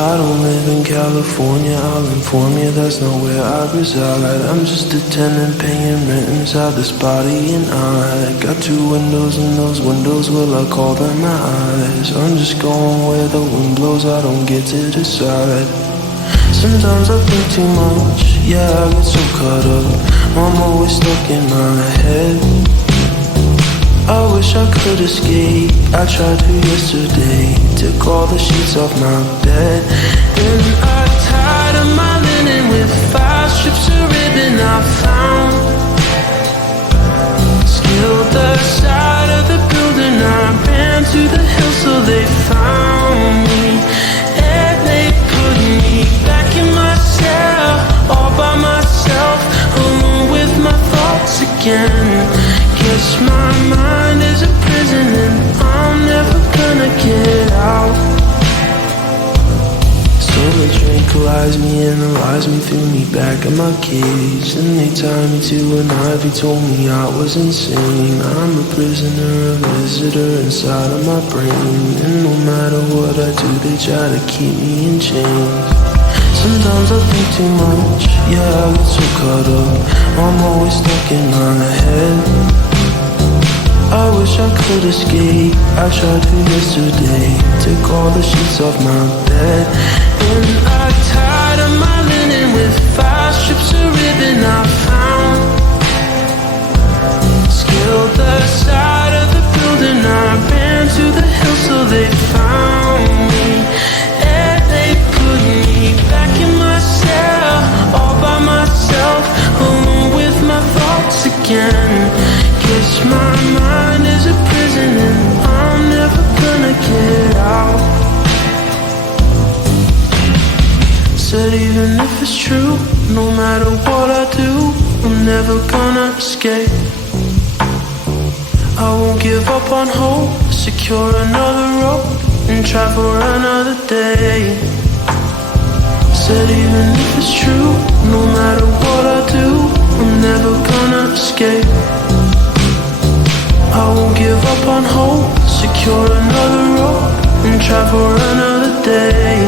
I don't live in California, I'll inform you that's not where I reside. I'm just a tenant paying rent inside this body, and I got two windows, and those windows, well, I call them my eyes. I'm just going where the wind blows, I don't get to decide. Sometimes I think too much, yeah, I get so caught up. I'm always stuck in my head. I wish I could escape, I tried to yesterday. Took all the sheets off my bed. Then I tied up my linen with 5 strips of ribbon I found. Scaled the side of the building, I ran to the hill so they found me. And they put me back in my cell, all by myself, alone with my thoughts again. Guess my mind is a prison and I'm never gonna get out. So they tranquilize me, analyze me, threw me back in my cage. Then they tied me to an ivy, told me I was insane. I'm a prisoner, a visitor inside of my brain. And no matter what I do, they try to keep me in chains. Sometimes I think too much, yeah, I get so caught up. I'm always stuck in my head. I wish I could escape, I tried to yesterday. Took all the sheets off my bed. And I tied up my linen with 5 strips of ribbon I found. Scaled the side of the building, I ran to the hill so they found me. And they put me back in my cell, all by myself, alone with my thoughts again. Guess my mind is a prison and I'm never gonna get out. Said even if it's true, no matter what I do, I'm never gonna escape. I won't give up on hope, secure another rope and try for another day. Said even if it's true, no matter what I do, I'm never gonna escape. I won't give up on hope, secure another rope and try for another day.